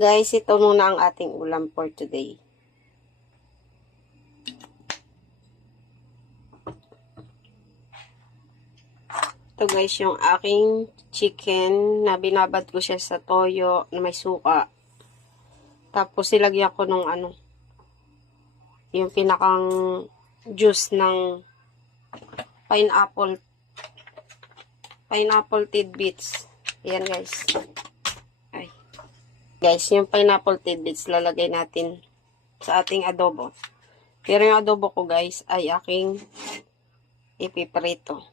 Guys, ito muna ang ating ulam for today. Ito guys, yung aking chicken na binabad ko siya sa toyo na may suka. Tapos silagyan ko nung yung pinakang juice ng pineapple tidbits. Ayan guys. Ay. Guys, yung pineapple tidbits lalagay natin sa ating adobo. Pero yung adobo ko guys ay aking ipiprito.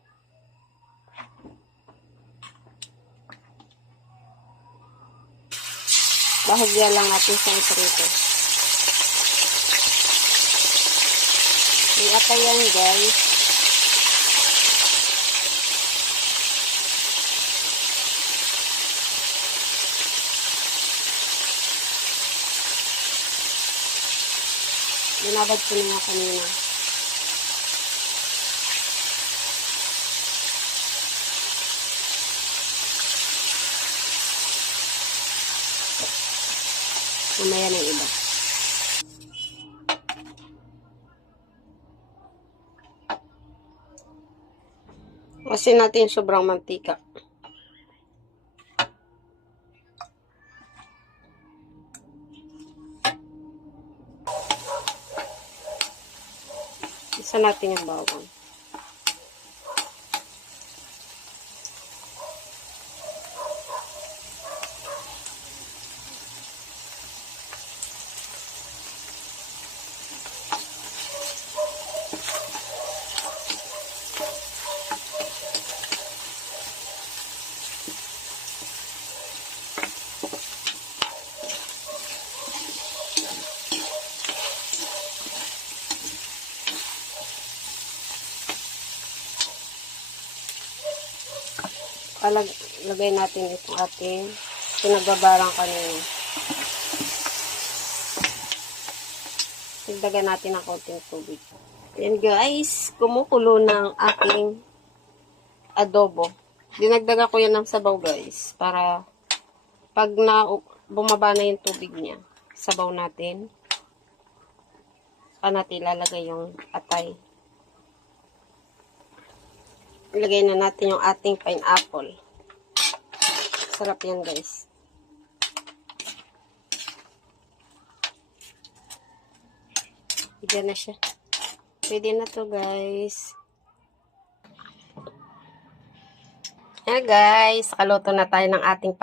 Bahagyan lang natin sa iprito. Iatay yan guys. Binabad ko na nga kanina. Mamaya na iba. Kasi natin sobrang mantika. Isa natin yung bawang. Lagay natin itong ating pinagbabarang kanina. Dagdagan natin ng konting tubig. Yan guys, kumukulo ng aking adobo. Dinagdagan ko yan ng sabaw guys, para pag bumaba na yung tubig niya, sabaw natin, saka natin ilalagay yung atay. Ilagay na natin yung ating pineapple. Sarap yan guys. Bigyan na siya. Pwede na to guys. Ayan guys, kaluto na tayo ng ating